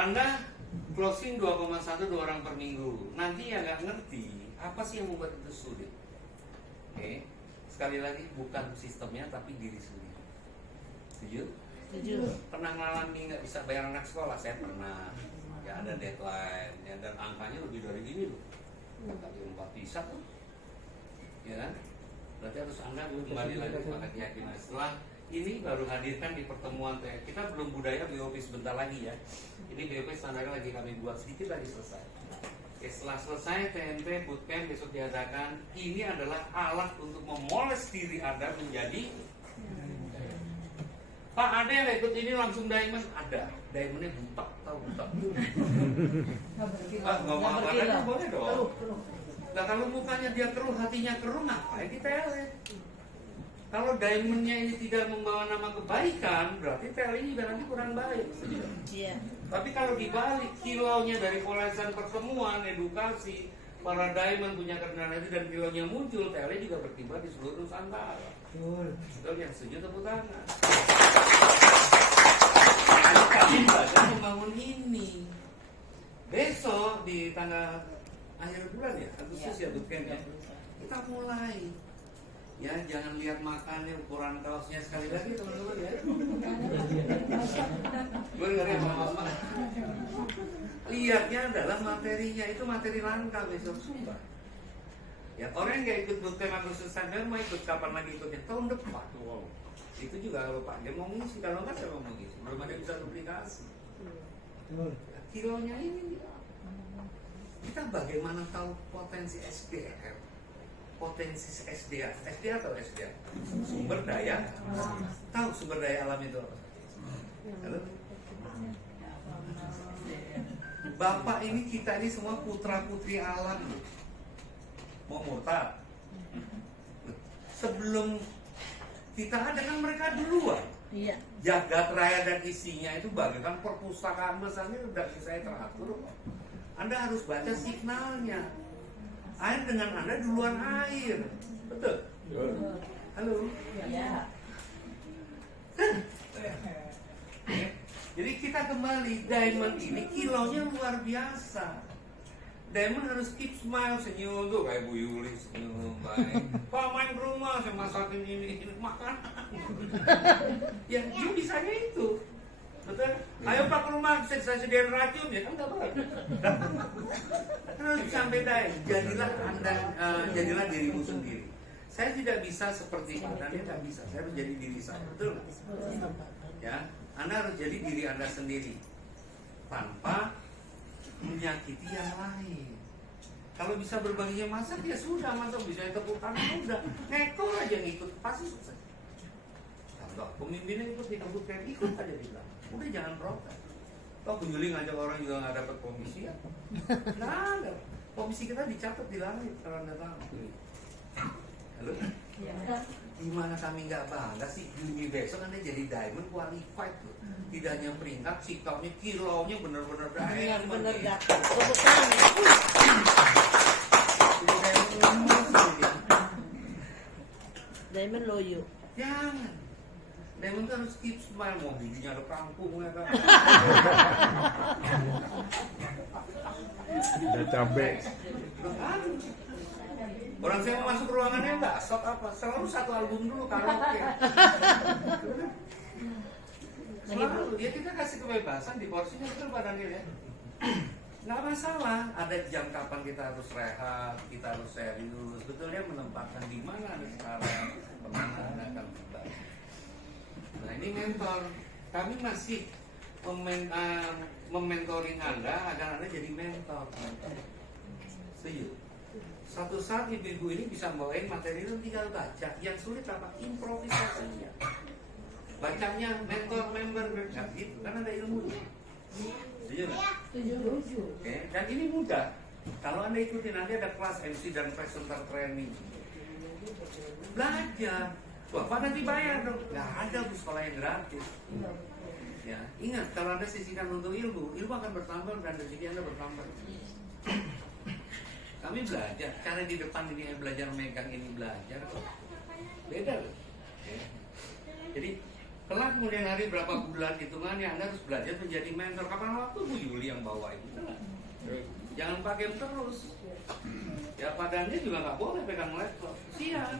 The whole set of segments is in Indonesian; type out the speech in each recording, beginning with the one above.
Anda closing 2,1 2 orang per minggu. Nanti yang nggak ngerti apa sih yang membuat itu sulit. Oke, sekali lagi bukan sistemnya tapi diri sendiri. Setuju? Setuju. Pernah ngalamin nggak bisa bayar anak sekolah? Saya pernah. Ya ada deadline, ya, dan angkanya lebih dari ini loh. Kali 4 bisa tuh. Ya kan? Berarti harus Anda kembali lagi kepada keyakinan. Setelah ini baru hadirkan di pertemuan kita belum budaya BOP sebentar lagi ya. Ini BOP standarnya lagi kami buat sedikit lagi selesai. Oke, setelah selesai TNP bootcamp besok diadakan. Ini adalah alat untuk memoles diri Anda menjadi Pak, ada yang ikut ini langsung diamond? Ada. Diamondnya butak, tahu butak. Ngomong apa aja boleh dong. Nah kalau mukanya dia keruh, hatinya keruh, ngapain kita TLE? Kalau diamondnya ini tidak membawa nama kebaikan, berarti TLE ini nanti kurang baik. Iya. Tapi kalau dibalik, kilaunya dari polesan pertemuan, edukasi, para diamond punya kerendahan itu dan kilaunya muncul, TLE juga berkibar di seluruh Nusantara. Betul, yang setuju tepuk tangan. Nah, kami belajar membangun ini. Besok di tanggal akhir bulan ya, Agustus ya bootcamp ya. Kita mulai. Ya, jangan lihat makannya, ukuran kaosnya sekali lagi teman-teman ya. Gue ngeri sama mama. Lihatnya adalah materinya, itu materi langka besok sumpah. Ya, orang yang gak ikut bootcamp Agustus September mau ikut kapan lagi ikutnya? Tahun depan. Wow. Itu juga kalau Pak dia mau ngisi, kalau nggak saya mau ngisi. Belum ada bisa duplikasi. Kilonya ini. Kita bagaimana tahu potensi SDR? Potensi SDA. SDA atau SDA? Sumber daya. Tahu sumber daya alam itu apa? Halo? Bapak ini, kita ini semua putra putri alam. Mau murtad. Sebelum kita ada kan mereka duluan. Iya. Jagat raya dan isinya itu bagaikan perpustakaan besarnya sudah saya teratur. Anda harus baca signalnya. Air dengan Anda duluan air. Betul? Halo? Iya. Jadi kita kembali, diamond ini kilonya luar biasa. Diamond harus keep smile, senyum tuh kayak Bu Yuli senyum baik. Pak main ke rumah, saya masakin ini makan. Ya dia bisanya itu. Betul? Ayo Pak ke rumah, saya sediain racun ya kan nggak bagus. Harus sampai dai. Jadilah Anda, jadilah dirimu sendiri. Saya tidak bisa seperti Pak Daniel, tidak bisa. Saya harus jadi diri saya, betul? Ya, Anda harus jadi diri Anda sendiri tanpa menyakiti yang lain. Kalau bisa berbaginya masak ya sudah, masak bisa tepuk tangan udah, ngekor aja ngikut pasti sukses. Contoh, pemimpinnya ikut di bootcamp, ikut aja bilang, udah jangan protes. Toh Bu Yuli ngajak orang juga nggak dapat komisi ya? Nggak ada. Komisi kita dicatat di langit kalau Anda tahu. Halo? Ya. Gimana kami nggak bangga sih? Juni besok Anda jadi diamond qualified loh. Tidak hanya peringkat, sikapnya, kilaunya benar-benar diamond. Benar-benar gatal. Tepuk tangan. Diamond loyo. Jangan. Diamond tuh harus keep smile. Mau giginya ada kangkung ya kan. Ada cabai. Orang saya mau masuk ruangannya enggak, shot apa? Selalu satu album dulu karaoke. Selalu, ya kita kasih kebebasan di porsinya betul Pak Daniel ya. Nggak masalah, ada jam kapan kita harus rehat, kita harus serius. Betulnya menempatkan di mana Anda sekarang, kemana Anda akan tiba. Nah ini mentor, kami masih mementoring Anda agar Anda jadi mentor. Setuju? Satu saat ibu-ibu ini bisa bawain materi itu tinggal baca. Yang sulit apa? Improvisasinya. Bacanya mentor member gitu kan ada ilmunya. Setuju nggak? Setuju. Oke. Dan ini mudah. Kalau Anda ikutin nanti ada kelas MC dan presenter training. Belajar. Wah, Pak nanti bayar dong. Nggak ada Bu sekolah yang gratis. Ya, ingat kalau Anda sisihkan untuk ilmu akan bertambah dan rezeki Anda bertambah. Kami belajar, cara di depan ini belajar megang ini belajar, beda loh. Ya. Jadi Kelak kemudian hari berapa bulan hitungannya Anda harus belajar menjadi mentor. Kapan waktu Bu Yuli yang bawa itu? Jangan pakai terus. Ya padanya juga nggak boleh pegang laptop. Siap.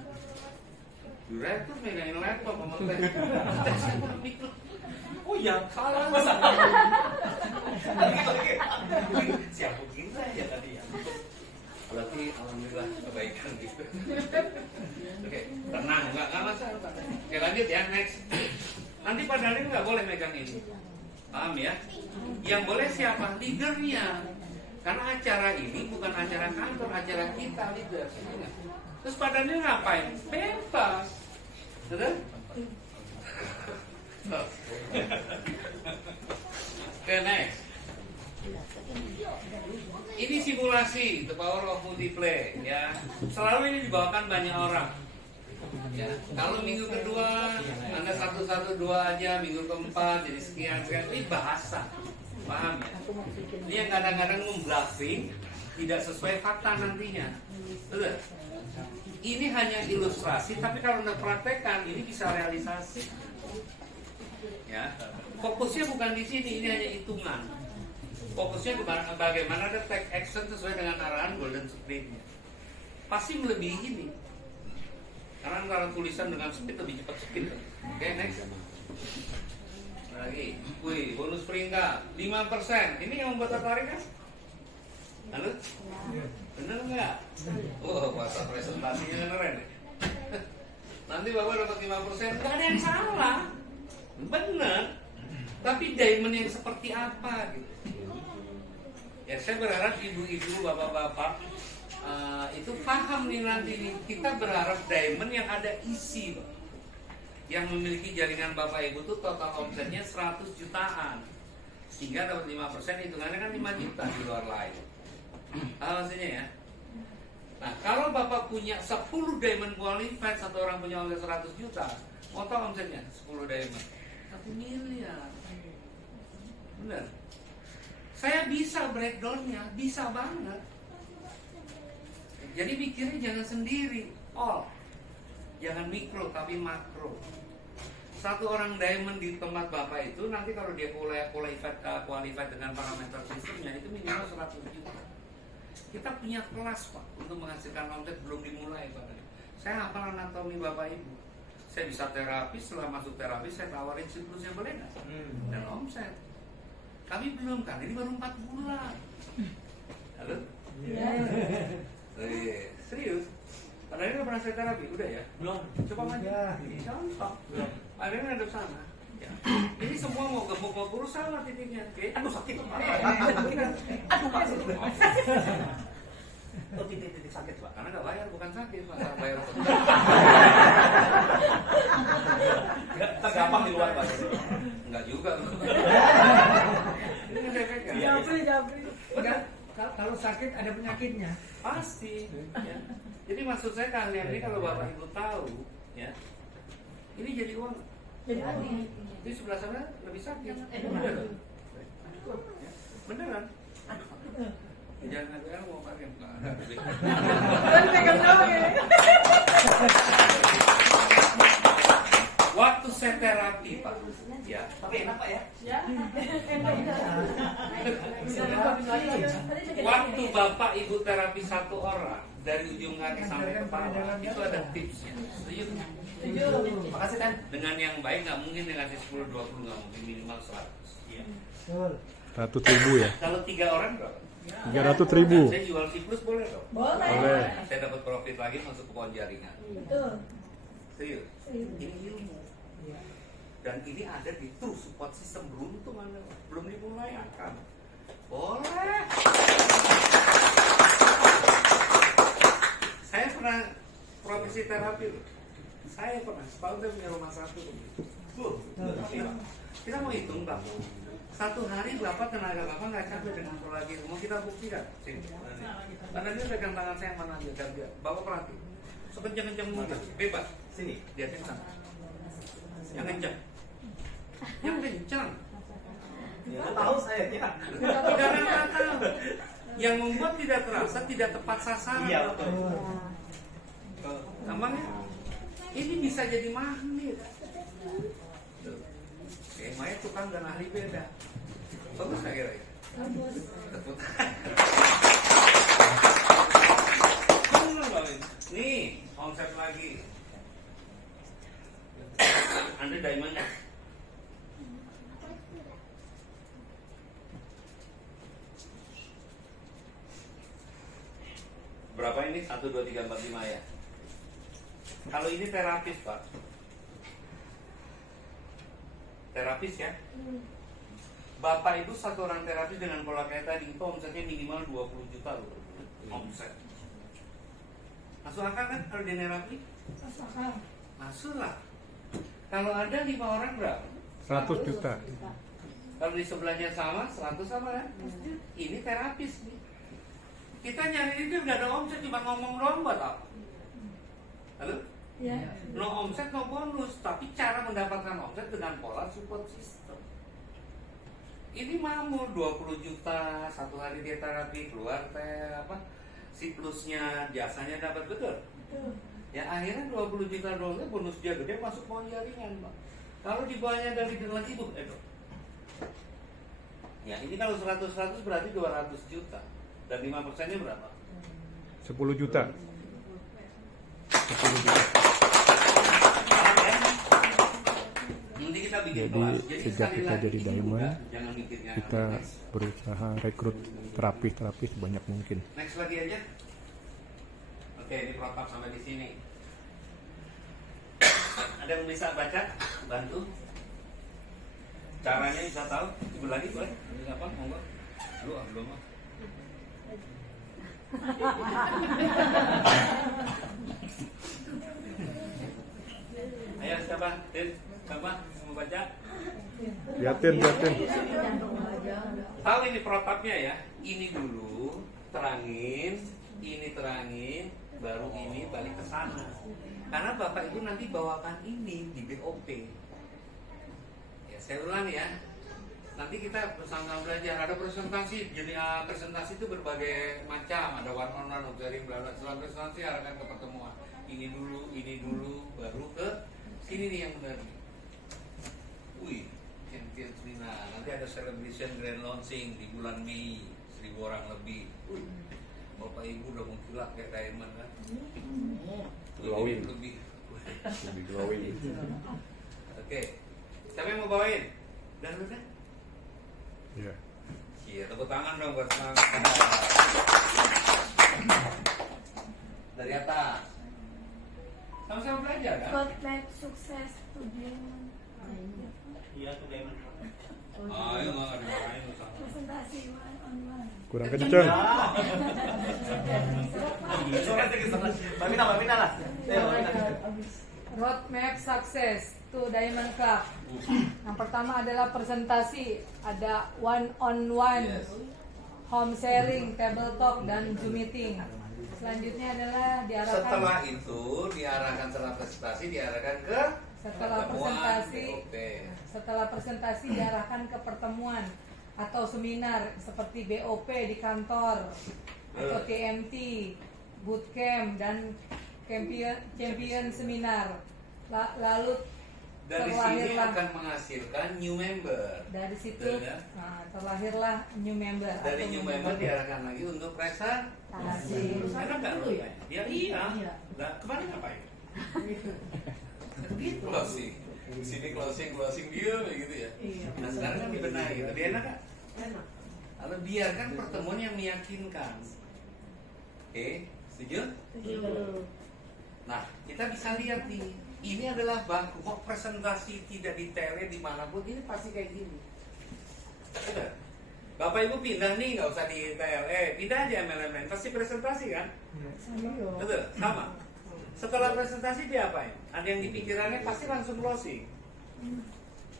Direktur megangin laptop sama teh. Oh ya, salah masa. Siapa kita ya tadi ya. Berarti alhamdulillah kebaikan gitu. Oke, tenang, nggak masalah. Oke lanjut ya, next. Nanti Pak Dalil nggak boleh megang ini. Paham ya? Yang boleh siapa? Leadernya. Karena acara ini bukan acara kantor, acara kita leader. Terus Pak Dalil ngapain? Bebas. Betul? Oke, next. Ini simulasi the power of multiplay ya. Selalu ini dibawakan banyak orang. Ya, kalau minggu kedua Anda 112 aja, minggu keempat jadi sekian. Ini bahasa. Paham ya? Ini yang kadang-kadang membluffing, tidak sesuai fakta nantinya. Betul? Ini hanya ilustrasi, tapi kalau Anda praktekkan ini bisa realisasi. Ya. Fokusnya bukan di sini, ini hanya hitungan. Fokusnya bagaimana ada take action sesuai dengan arahan golden sprint-nya. Pasti melebihi ini. Karena antara tulisan dengan speed lebih cepat speed. Oke, next. Lagi. Wih, bonus peringkat 5%. Ini yang membuat tertarik kan? Halo? Bener nggak? Oh, masa presentasinya keren. Nanti Bapak dapat 5%. Nggak ada yang salah. Bener. Tapi diamond yang seperti apa gitu. Ya saya berharap ibu-ibu, bapak-bapak itu paham nih nanti nih. Kita berharap diamond yang ada isi, Pak. Yang memiliki jaringan bapak ibu tuh total omsetnya 100 jutaan. Sehingga dapat 5%, hitungannya kan 5 juta di luar lain. Maksudnya ya. Nah kalau bapak punya 10 diamond qualified, satu orang punya omset 100 juta, mau tahu omsetnya 10 diamond 1 miliar. Bener. Saya bisa breakdownnya, bisa banget. Jadi pikirnya jangan sendiri, all. Jangan mikro tapi makro. Satu orang diamond di tempat bapak itu nanti kalau dia qualified dengan parameter sistemnya itu minimal 100 juta. Kita punya kelas Pak untuk menghasilkan omset belum dimulai Pak. Saya hafal anatomi bapak ibu. Saya bisa terapi, setelah masuk terapi saya tawarin siklusnya boleh nggak? Dan omset. Kami belum kan, ini baru 4 bulan. Halo? Serius? Padahal nggak pernah saya terapi, udah ya? Belum. Coba aja. Contoh. Ada yang ada sana. Ya. Ini semua mau gemuk mau kurus sama titiknya. Oke? Aduh sakit. Aduh masih. Oh titik sakit Pak, karena nggak bayar bukan sakit Pak, bayar. Gampang di luar Pak. Enggak juga. Ini efeknya. Japri. Kalau sakit ada penyakitnya. Pasti. Ya. Jadi maksud saya kalian ini kalau bapak ibu tahu, ya, ini jadi uang. Di sebelah sana lebih sakit. Beneran. Beneran. Jangan ada mau pakai waktu saya terapi Pak, ya. Tapi enak Pak ya? Ya. Waktu bapak ibu terapi satu orang dari ujung kaki sampai kepala itu ada tipsnya. Setuju? Makasih kan? Dengan yang baik nggak mungkin dengan 10-20 nggak mungkin, minimal 100. Iya. 100.000 ya? Kalau 3 orang berapa? 300.000. Saya jual siklus boleh dong? Boleh. Saya dapat profit lagi masuk ke pohon jaringan. Betul. Serius? Ini ilmu. Dan ini ada di true support system. Beruntung Anda belum dimulai akan. Boleh. Saya pernah profesi terapi loh. Saya pernah setahun saya punya rumah sakit. Kita mau hitung Pak. Satu hari Bapak tenaga Bapak nggak capek dengan lagi. Mau kita buktikan? Sini. Karena dia pegang tangan saya mana aja kerja. Bapak perhati. Sekencang-kencang mungkin. Bebas. Sini. Dia kencang. Yang kencang. Yang kencang. Nggak tahu saya ya. Tidak ada tahu. Yang membuat tidak terasa, tidak tepat sasaran. Iya. Gampang ya? Ini bisa jadi magnet. tukang dan ahli beda. Bagus nggak kira-kira? Bagus. Tepuk tangan. Bener banget. Nih, omset lagi. Anda diamond. Berapa ini? 1, 2, 3, 4, 5 ya. Kalau ini terapis, Pak. Terapis ya. Bapak Ibu satu orang terapis dengan pola kayak tadi itu omsetnya minimal 20 juta loh. Omset. Masuk akal kan kalau di terapi? Masuk akal. Masuk lah. Kalau ada 5 orang berapa? 100 juta. Kalau di sebelahnya sama, 100 sama kan? Ini terapis nih. Kita nyari itu udah ada omset, cuma ngomong doang buat apa? Halo? Ya. No omset, no bonus. Tapi cara mendapatkan omset dengan pola support system. Ini mamur 20 juta, satu hari dia terapi, keluar siklusnya, jasanya dapat betul. Ya akhirnya 20 juta dolar bonus dia gede masuk mau jaringan, Pak. Kalau di bawahnya dari lagi ya ini kalau 100 berarti 200 juta. Dan 5%-nya berapa? 10 juta. 10 juta. Nanti kita bikin Jadi kelas. sejak sekali kita lagi, jadi ini diamond, mudah. Jangan mikirnya kita next. berusaha rekrut terapis sebanyak mungkin. Next lagi aja. Oke, ini protap sampai di sini. Ada yang bisa baca? Bantu. Caranya bisa tahu? Coba lagi boleh? Bisa apa? Monggo. Belum mah. Ayo siapa? Tin, siapa? Mau baca? Liatin. Tahu ini protapnya ya? Ini dulu terangin, ini terangin, baru ini balik ke sana. Karena Bapak Ibu nanti bawakan ini di BOP. Ya, saya ulang ya. Nanti kita bersama belajar. Ada presentasi. Jadi presentasi itu berbagai macam. Ada one on one, observing, bla bla. Setelah presentasi arahkan ke pertemuan. Ini dulu, baru ke sini nih yang benar. Wih, Champions Final. Nanti ada celebration grand launching di bulan Mei. 1000 orang lebih. Wih, Bapak Ibu udah mengkilat kayak diamond kan? Glowing. Lebih. Lebih glowing. Oke. Siapa yang mau bawain? Udah? Iya. Iya, tepuk tangan dong buat semangat. Dari atas. Sama-sama belajar kan? Roadmap sukses tujuan. Iya tuh diamond. Ayo nggak ada main sama. Presentasi one on one. Kurang kenceng. Pamina lah. Roadmap sukses to Diamond Club. Yang pertama adalah presentasi, ada one on one, Yes. home sharing, table talk, dan Zoom meeting. Selanjutnya adalah diarahkan Setelah itu diarahkan setelah presentasi diarahkan ke setelah pertemuan presentasi, BOP. setelah presentasi diarahkan ke pertemuan atau seminar seperti BOP di kantor atau TMT, bootcamp, dan champion seminar. Lalu Dari sini terlahirlah akan menghasilkan new member. dari situ Betul ya? terlahirlah new member. Dari atau new member diarahkan lagi untuk presentasi. Enak nggak lu ya? Dia iya. Nah, kemarin ngapain? Gitu. Closing. Di sini closing dia begitu ya. Nah sekarang kan dibenahi. Lebih enak kan? Enak. Kalau biarkan pertemuan yang meyakinkan. Oke, setuju? Nah, kita bisa lihat nih. Ini adalah baku. Kok presentasi tidak di tele dimanapun ini pasti kayak gini. Betul? Bapak Ibu pindah nih, nggak usah di TLE, pindah aja MLM, pasti presentasi kan? Betul, sama. Setelah presentasi dia apain? Ada yang di pikirannya pasti langsung closing.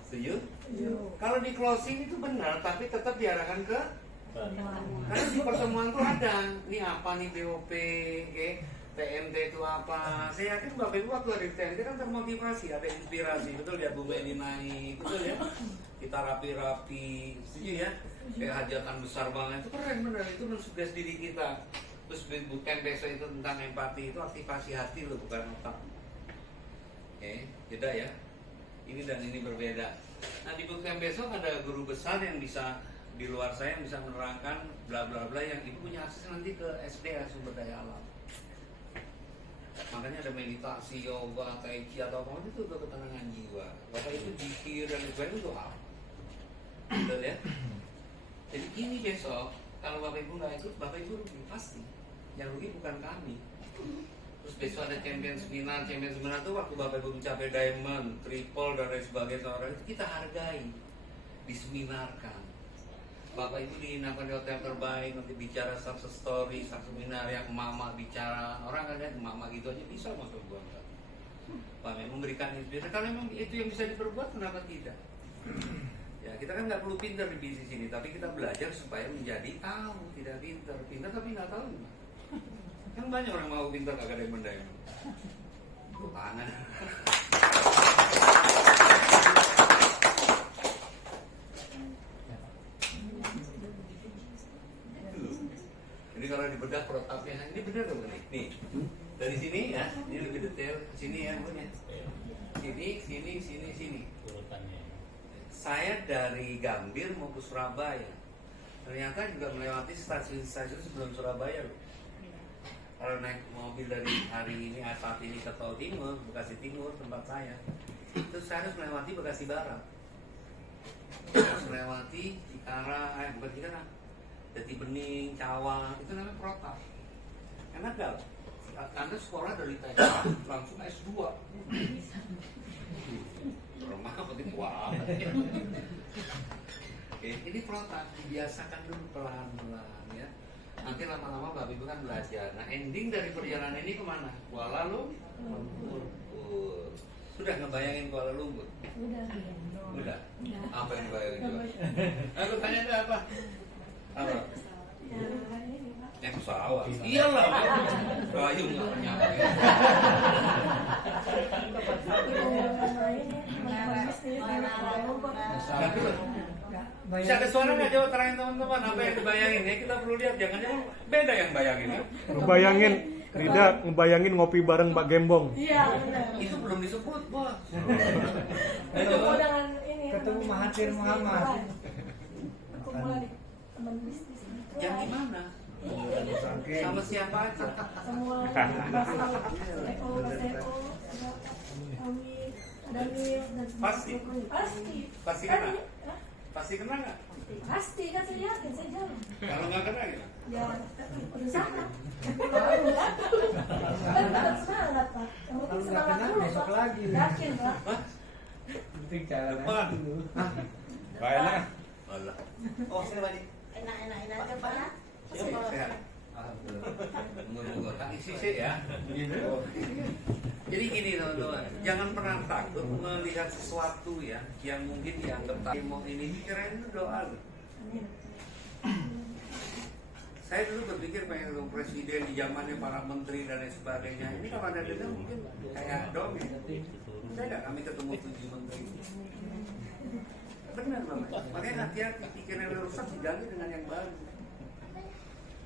Setuju? Kalau di closing itu benar, tapi tetap diarahkan ke karena di pertemuan tuh ada, ini apa nih BOP, TMT itu apa? Saya yakin Bapak Ibu waktu ada di TMT kan termotivasi, ada inspirasi, betul ya Bu Medi naik, betul ya? Kita rapi-rapi, setuju ya? Kayak hajatan besar banget, itu keren bener, itu mensugesti diri kita. Terus bootcamp besok itu tentang empati, itu aktivasi hati loh, bukan otak. Oke, beda ya? Ini dan ini berbeda. Nah di bootcamp besok ada guru besar yang bisa di luar saya yang bisa menerangkan bla bla bla yang ibu punya akses nanti ke SDA sumber daya alam. Makanya ada meditasi, yoga, tai chi atau apa itu untuk ketenangan jiwa. Bapak itu zikir dan sebagainya itu apa? Betul ya? Jadi ini besok kalau bapak ibu nggak ikut, bapak ibu rugi pasti. Yang rugi bukan kami. Terus besok ada champion seminar itu waktu bapak ibu mencapai diamond, triple dan lain sebagainya orang itu kita hargai, diseminarkan. Bapak ibu diinapkan di hotel terbaik, nanti bicara success story, seminar yang mama bicara, orang kan lihat mama gitu aja bisa masuk buang. Pak memberikan inspirasi, kalau memang itu yang bisa diperbuat, kenapa tidak? Ya kita kan nggak perlu pintar di bisnis ini, tapi kita belajar supaya menjadi tahu, tidak pintar, pintar tapi nggak tahu gimana. Kan banyak orang mau pintar kagak ada yang mendayang. Tangan. Jadi kalau dibedah protapnya, ini benar dong nih. Nih, dari sini ya, ini lebih detail. Sini ya, punya. Sini. Urutannya. Saya dari Gambir mau ke Surabaya. Ternyata juga melewati stasiun-stasiun sebelum Surabaya loh. Kalau naik mobil dari hari ini saat ini ke Tol Timur, Bekasi Timur tempat saya, itu saya harus melewati Bekasi Barat, harus melewati Cikarang, bukan Cikarang, Jati Bening, Cawang, itu namanya protap. Enak gak? Anda sekolah dari TK langsung S2. Rumah penting wah. Oke, ini protap, dibiasakan dulu pelan-pelan ya. Nanti lama-lama Bapak Ibu kan belajar. Nah ending dari perjalanan ini kemana? Kuala Lumpur. Sudah ngebayangin Kuala Lumpur? Udah. Apa yang dibayangin juga? Aku tanya itu apa? Apa? Ya, ini Pak. Yang pesawat. Iyalah. Kayu nggak nyampe. Bisa ada suara nggak jawab terakhir teman-teman apa yang dibayangin ya kita perlu lihat jangan-jangan beda yang bayangin ya. Ngebayangin, Rida ngebayangin ngopi bareng Pak Gembong. Iya, benar. Itu belum disebut bos. Ketemu dengan ini. Ketemu Mahathir Muhammad. Ketemu lagi teman bisnis. Yang di mana? Sama siapa aja? Semua Eko, kami ada Mil dan Pasti? Pasti kena? Hah? Pasti kena nggak? Pasti kan saya yakin saya jalan. Kalau nggak kena gimana? Ya, berusaha. Kan tetap semangat Pak. Yang penting semangat dulu besok Pak. lagi. Yakin Pak. Hah? Penting jalan Depan. dulu. Kayaknya. Alah. Oh sini balik. Enak aja Pak. Sehat. Moga-moga tak isi sih ya. Jadi gini teman-teman, jangan pernah takut melihat sesuatu ya yang mungkin dianggap tak mau ini pikiran itu doa. Saya dulu berpikir pengen ketemu presiden di zamannya para menteri dan lain sebagainya. Ini kalau ada denda mungkin kayak dong ya. Saya nggak kami ketemu 7 menteri. Benar Bapak. Makanya hati-hati pikiran yang rusak diganti dengan yang baru.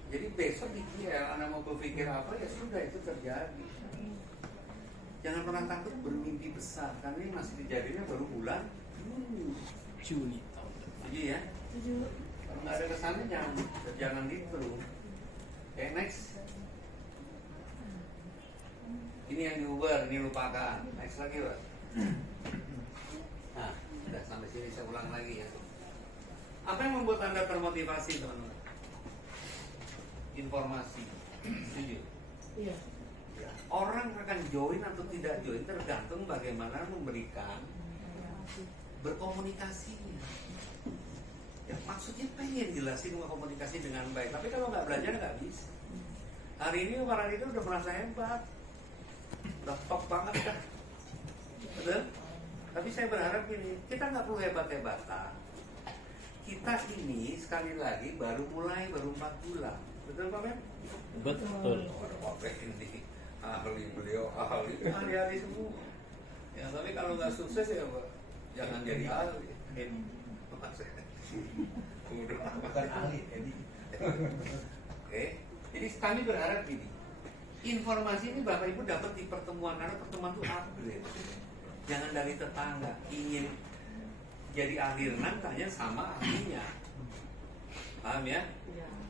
Jadi besok dikira anak mau berpikir apa ya sudah itu terjadi. Jangan pernah takut bermimpi besar karena ini masih dijadinya baru bulan Juni tahun depan. Iya ya. Kalau nggak ada kesana jangan gitu. Oke next. Ini yang diubah, ini lupakan. Next lagi Pak. Nah, sudah sampai sini saya ulang lagi ya. Apa yang membuat Anda termotivasi teman-teman? Informasi. Setuju? Iya. Ya, orang akan join atau tidak join tergantung bagaimana memberikan berkomunikasinya. Ya, maksudnya pengen jelasin komunikasi dengan baik, tapi kalau nggak belajar nggak bisa. Hari ini orang itu udah merasa hebat, udah top banget dah, betul? Tapi saya berharap ini kita nggak perlu hebat-hebatan. Kita ini sekali lagi baru mulai, baru 4 bulan. Betul Pak Men? Betul. Ada Pak ini ahli beliau ahli semua. Ya tapi kalau nggak sukses ya Pak, jangan jadi ahli. Udah Bukan ahli, jadi. Oke. Jadi kami berharap gini. Informasi ini Bapak Ibu dapat di pertemuan karena pertemuan itu upgrade. Jangan dari tetangga ingin jadi ahli renang tanya sama ahlinya. Paham ya?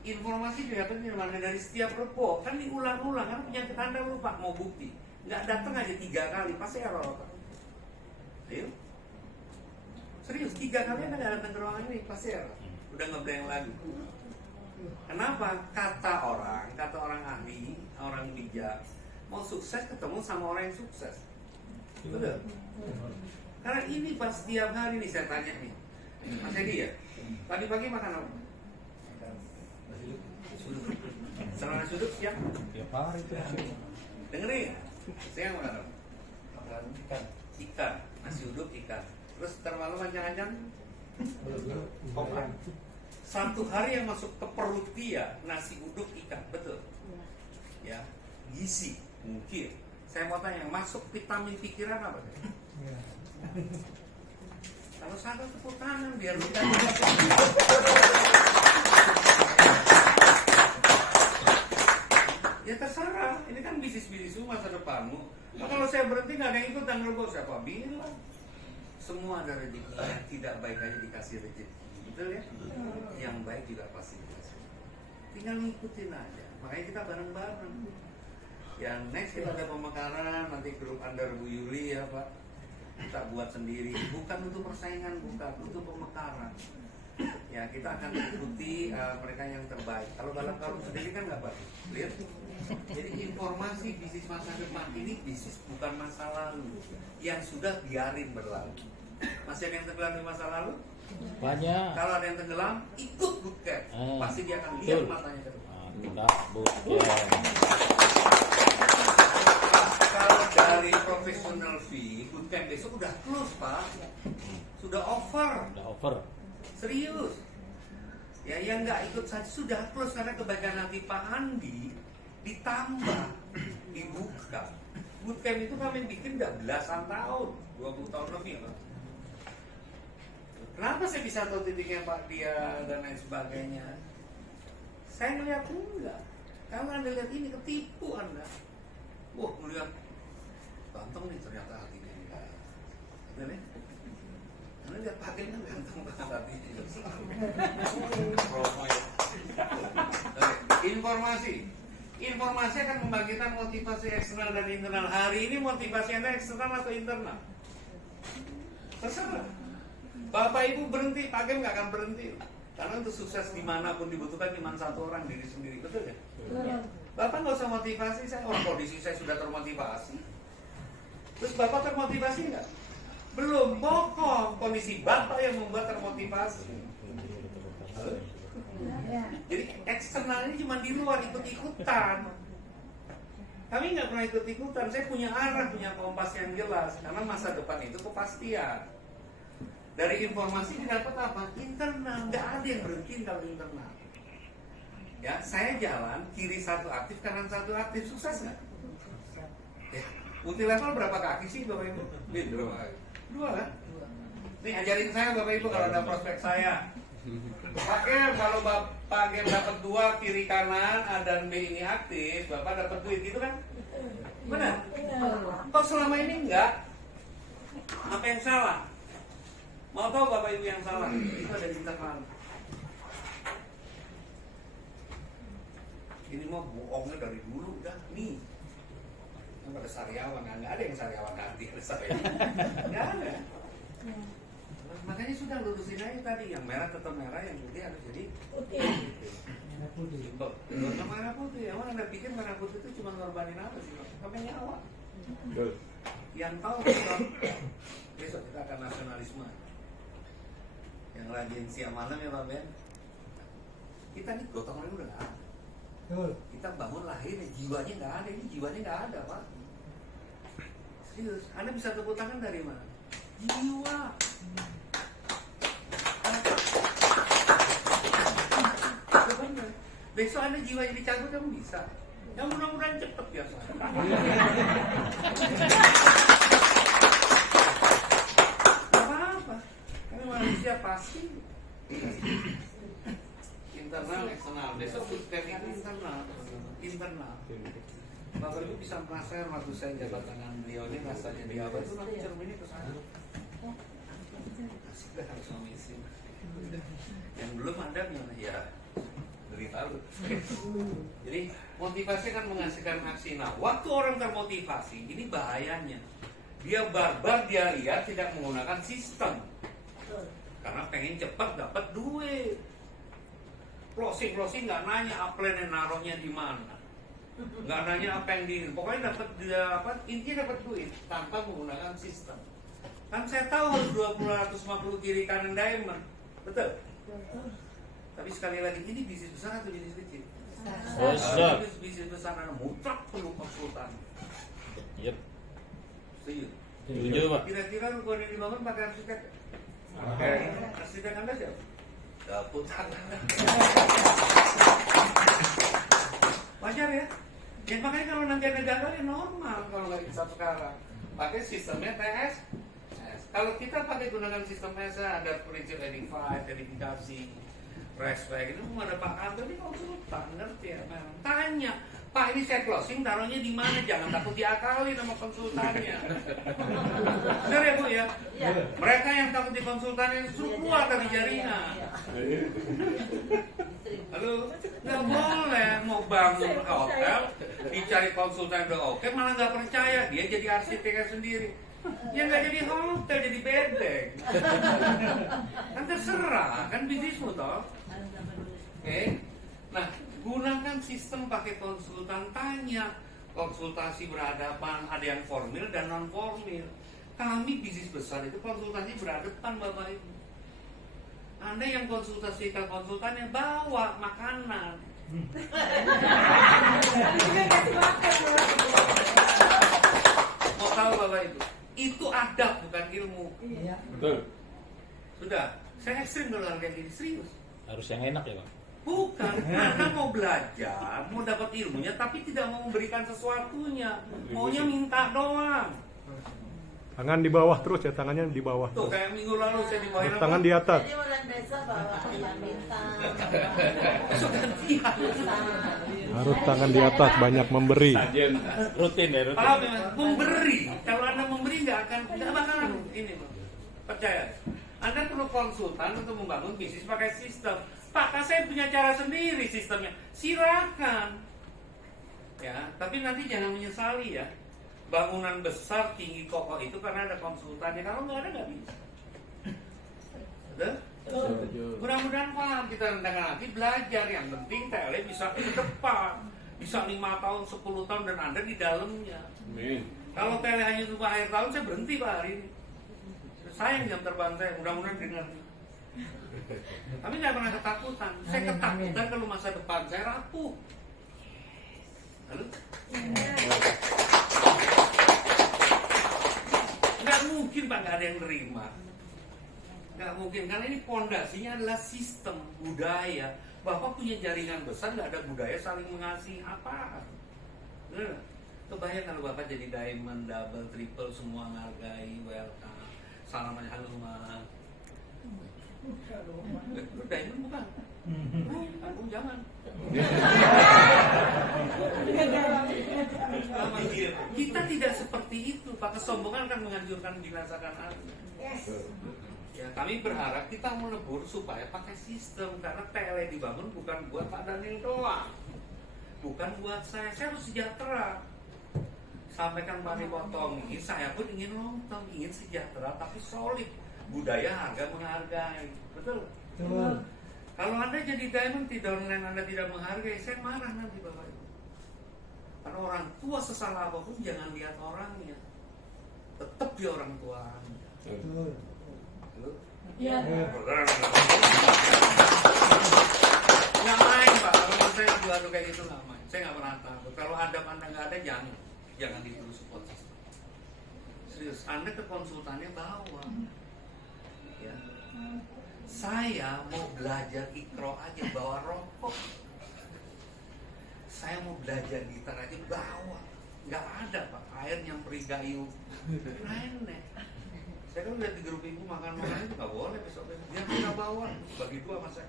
Informasi juga penting mana dari setiap rebo kan diulang-ulang kan penyakit Anda lupa mau bukti. Nggak datang aja 3 kali pasti error. Ayo. Serius 3 kali Anda nggak datang ke ruangan ini pasti error. Udah ngeblank lagi. Kenapa? Kata orang ahli, orang bijak mau sukses ketemu sama orang yang sukses. Betul? Karena ini pas setiap hari nih saya tanya nih, Mas Edi ya, tadi pagi makan apa? Selama sudut siang? Tiap hari itu. Dengerin, siang makan apa? Ikan. Ikan, nasi uduk ikan. Terus termalam macam-macam? Kopra. Satu hari yang masuk ke perut dia nasi uduk ikan, betul? Ya, gizi mungkin. Saya mau tanya, masuk vitamin pikiran apa? Iya. Kalau satu tepuk tangan biar lu ya terserah, ini kan bisnis-bisnismu masa depanmu. Nah, kalau saya berhenti nggak ada yang ikut dan rebut, siapa bilang? Semua ada rezeki, yang tidak baik aja dikasih rezeki, betul ya? Yang baik juga pasti dikasih. Tinggal ngikutin aja, makanya kita bareng-bareng. Yang next kita ada pemekaran, nanti grup under Bu Yuli ya Pak, kita buat sendiri, bukan untuk persaingan, bukan untuk pemekaran. Ya kita akan ikuti mereka yang terbaik. Kalau balap karung sendiri kan nggak baik, lihat. Jadi informasi bisnis masa depan ini bisnis bukan masa lalu yang sudah biarin berlalu. Masih ada yang tenggelam di masa lalu? Banyak. Kalau ada yang tenggelam, ikut bootcamp. Pasti dia akan lihat Betul. matanya ke depan. Mantap, bootcamp. Kalau dari professional fee, bootcamp besok udah close Pak, sudah over, Udah over. serius. Ya yang nggak ikut saja sudah close karena kebaikan hati Pak Andi ditambah dibuka. Bootcamp itu kami bikin udah belasan tahun, 20 tahun lebih Pak. Kenapa saya bisa tahu titiknya Pak dia dan lain sebagainya? Saya ngeliat enggak. Kalau Anda lihat ini ketipu Anda. Wah, melihat ganteng nih ternyata hatinya enggak. Betul ya? Anda lihat Pak Gen kan ganteng banget hatinya. Informasi akan membangkitkan motivasi eksternal dan internal. Hari ini motivasi Anda eksternal atau internal? Terserah. Bapak Ibu berhenti, Pak Gen nggak akan berhenti. Karena untuk sukses dimanapun dibutuhkan cuma satu orang, diri sendiri, betul ya? Bapak nggak usah motivasi saya. Oh, kondisi saya sudah termotivasi. Terus Bapak termotivasi nggak? Belum, bohong. Kondisi Bapak yang membuat termotivasi. Jadi eksternal ini cuma di luar ikut-ikutan. Kami nggak pernah ikut-ikutan. Saya punya arah, punya kompas yang jelas. Karena masa depan itu kepastian. Dari informasi didapat apa? Internal. Nggak ada yang berhenti kalau internal. Ya, saya jalan kiri satu aktif, kanan satu aktif, sukses nggak? Ya. Multi level berapa kaki sih Bapak Ibu? Dua kan? Nih ajarin saya Bapak Ibu kalau ada prospek saya. Pak Gem, kalau Bapak Gem dapat 2 kiri kanan A dan B ini aktif, Bapak dapat duit gitu kan? Benar? Kok selama ini enggak? Apa yang salah? Mau tahu Bapak Ibu yang salah? Itu ada di internal. Ini mah bohongnya dari dulu udah nih. Yang pada sariawan, nggak ada yang sariawan nanti ada sariawan. Nggak ada. Makanya sudah lurusin aja tadi, yang merah tetap merah, yang putih harus jadi Putih. Merah putih. simpel. Warna merah putih, emang Anda pikir merah putih itu cuma ngorbanin apa sih? Sampai nyawa. Yang tahu besok kita akan nasionalisme. Yang rajin siang malam ya Pak Ben. Kita nih gotong royong udah nggak ada. Betul. Kita bangun lahirnya, jiwanya nggak ada. Ini jiwanya nggak ada Pak. Serius, Anda bisa tepuk tangan dari mana? Jiwa. Bener. Besok Anda jiwanya dicabut kamu bisa. Yang mudah-mudahan cepet ya. Gak apa-apa. Karena manusia pasti internal, eksternal. Besok bootcamp itu internal. Bapak Ibu bisa merasakan waktu saya jabat tangan beliau ini rasanya di awal itu nanti cerminnya ke sana. asik dah kalau suami istri. Yang belum ada gimana ya derita lu. Jadi motivasi kan menghasilkan aksi. Nah, waktu orang termotivasi, ini bahayanya. Dia barbar, dia lihat tidak menggunakan sistem. Karena pengen cepat dapat duit. Closing nggak nanya upline naruhnya di mana. Nggak nanya apa yang di, pokoknya dapat intinya dapat duit tanpa menggunakan sistem. Kan saya tahu harus 250 kiri kanan diamond, betul? Tapi sekali lagi ini bisnis besar atau bisnis kecil? Besar. Bisnis besar mutlak perlu konsultan. Yep. Setuju? Setuju, Pak. Kira-kira rumah yang dibangun pakai arsitek? Arsitek Anda siapa? Dapur tangan. Wajar ya? Ya makanya kalau nanti ada gagal ya normal kalau nggak bisa sekarang. Pakai sistemnya TS. Kalau kita pakai gunakan sistem TS, ada prinsip edifikasi, respect itu mau ada Pak Kanto ini konsultan, ngerti ya? Tanya, Pak ini saya closing taruhnya di mana? Jangan takut diakali sama konsultannya. Benar ya Bu ya? Mereka yang takut dikonsultannya suruh keluar dari jaringan. Halo, nggak boleh mau bangun hotel, dicari konsultan udah oke, malah nggak percaya dia jadi arsiteknya sendiri. Ya nggak jadi hotel, jadi bedeng. Kan terserah, kan bisnismu toh. Oke, nah gunakan sistem pakai konsultan, tanya. Konsultasi berhadapan, ada yang formil dan non formil. Kami bisnis besar itu konsultasi berhadapan Bapak Ibu. Anda yang konsultasi ke konsultannya bawa makanan. Mau tahu Bapak Ibu? Itu adab bukan ilmu. Betul. Sudah, saya ekstrim kalau hal kayak gini, serius. Harus yang enak ya, Pak. Bukan, Anda mau belajar, mau dapat ilmunya, tapi tidak mau memberikan sesuatunya. Maunya minta doang. Tangan di bawah terus ya, tangannya di bawah. Tuh, kayak minggu lalu saya dibawain Tangan di atas. Jadi orang desa bawa bintang. Besok gantian. Harus tangan di atas, banyak memberi. Sajian rutin ya, rutin. Paham ya? Memberi. Kalau Anda memberi nggak bakalan ini, Bang. Percaya. Anda perlu konsultan untuk membangun bisnis pakai sistem. Pak, saya punya cara sendiri sistemnya. Silakan. Ya, tapi nanti jangan menyesali ya. Bangunan besar tinggi kokoh itu karena ada konsultannya. Kalau nggak ada nggak bisa. Udah? Mudah-mudahan paham, kita rendahkan hati belajar. Yang penting TLE bisa ke depan, bisa 5 tahun, 10 tahun dan Anda di dalamnya. Kalau TLE hanya cuma akhir tahun, saya berhenti Pak hari ini. Sayang jam terbang saya, mudah-mudahan dengar. Tapi nggak pernah ketakutan. Saya ketakutan kalau masa depan saya rapuh. Lalu? Nggak mungkin Pak, nggak ada yang nerima. Nggak mungkin, karena ini pondasinya adalah sistem budaya. Bapak punya jaringan besar, nggak ada budaya saling mengasihi apa. Bener? Kebayang kalau Bapak jadi diamond, double, triple, semua menghargai, welcome, salaman halo ma. Diamond bukan? Aku jangan. Kita tidak seperti itu. Pak, kesombongan kan menghancurkan binasakan hati. Ya, kami berharap kita melebur supaya pakai sistem, karena TLE dibangun bukan buat Pak Daniel doang, bukan buat saya harus sejahtera. Sampaikan Pak Dipotongi, saya pun ingin lontong, ingin sejahtera tapi solid, budaya harga menghargai, betul? Betul. Kalau Anda jadi diamond tidak online, Anda tidak menghargai, saya marah nanti Bapak Ibu. Karena orang tua sesalah apapun jangan lihat orangnya, tetap dia orang tua Anda. Betul. Iya. Nggak main Pak, kalau menurut saya adu kayak gitu nggak main. Saya nggak pernah takut. Kalau adab Anda nggak ada, jangan dituduh support system. Serius, Anda ke konsultannya bawa. Ya. Saya mau belajar ikro aja bawa rokok. Saya mau belajar gitar aja bawa. Nggak ada Pak, air nyamperi gayu. Nenek. Saya kan udah di grup ibu makan itu nggak boleh besok. Dia nggak bawa, bagi 2 sama saya.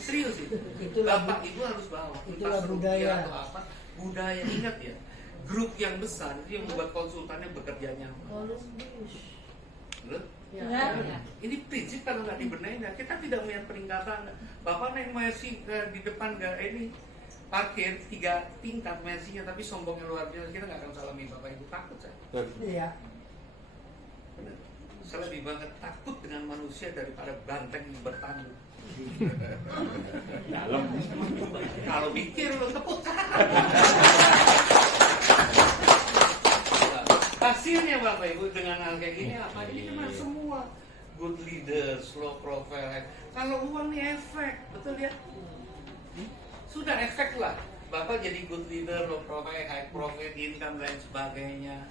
Serius itu. Bapak ibu harus bawa. Itulah Pas budaya. atau apa? Budaya, ingat ya. grup yang besar itu yang membuat konsultannya bekerja nyaman. Loh, Ya. ini prinsip kalau nggak dibenahin, ya, kita tidak melihat peningkatan. Bapak naik Mercy di depan nggak ini parkir 3 tingkat Mercy-nya, tapi sombongnya luar biasa. Kita nggak akan salami Bapak Ibu, takut saya. Iya. Benar. Saya lebih banget takut dengan manusia daripada banteng yang bertanduk. Dalam. Kalau mikir lo tepuk tangan. Hasilnya Bapak Ibu dengan hal kayak gini apa? Ini cuma semua good leader, slow profile. Kalau uang nih efek, betul ya? Sudah efek lah. Bapak jadi good leader, low profile, high profit, income dan sebagainya.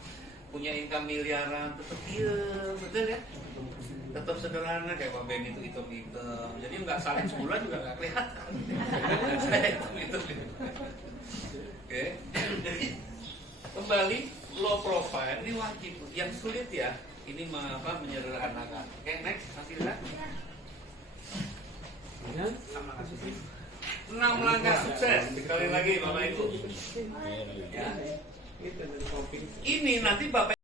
Punya income miliaran, tetap diem, betul ya? Tetap sederhana kayak Pak Ben itu hitung-hitung. Jadi nggak saling sebulan juga nggak kelihatan. Saya hitung-hitung. Oke. Jadi kembali low profile ini wajib. Yang sulit ya ini menyederhanakan. Oke, next masih ada? 6 langkah sukses. Sekali lagi Bapak Ibu. Ya. Ini nanti Bapak